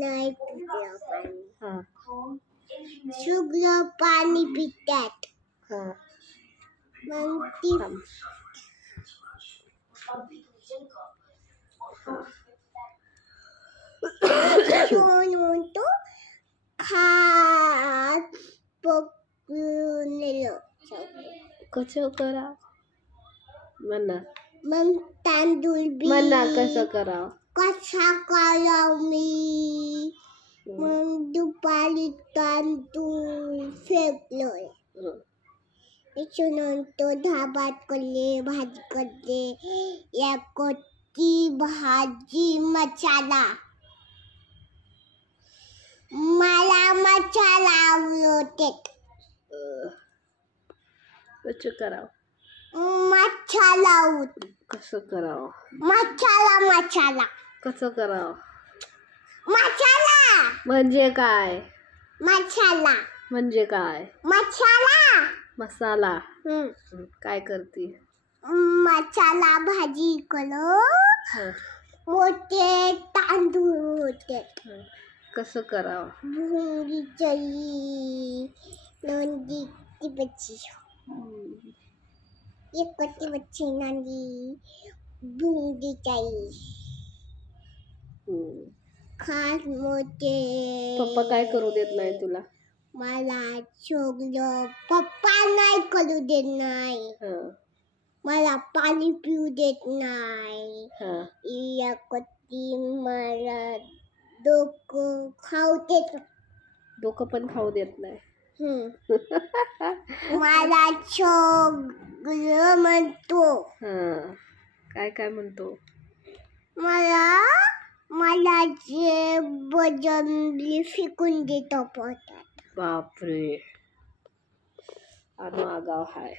नाही पिलं पाणी. हा सगळं पाणी पितात. हा मग ती थांब. म्हणतो खात पकडून नेलं. कसं करा म्हणा. मग तांदूळ बी म्हणा कसं करावं. कसा कराव मी. मग दुपारी तांदूळ फेकलोय. त्याच्यानंतर भात करले, भाजी करले, एक कोटी भाजी मसाला. मला मसाला आवडते. कसं करावं. मसाला कसं करावं. मसाला कसं करावं. मसाला म्हणजे काय. मसाला म्हणजे काय. मसाला मसाला. काय करते. मसाला भाजी करो. मोठे तांदूळ होते. कसं करावं. भुंगीची नंदी ती बच्ची. एक कोटी बच्ची नंदी भुंगीची खास मोठे. पप्पा काय करू देत नाही तुला. मला सगळं पप्पा नाही करू देत नाही. मला पाणी पिऊ देत नाही. एक कोटी मला डोकं खाऊ देत. डोकं पण खाऊ देत नाही. मला सगळं म्हणतो. काय काय म्हणतो. मला जे बजमली फेकून देतो पोटात. बापरे. आगाव हाय.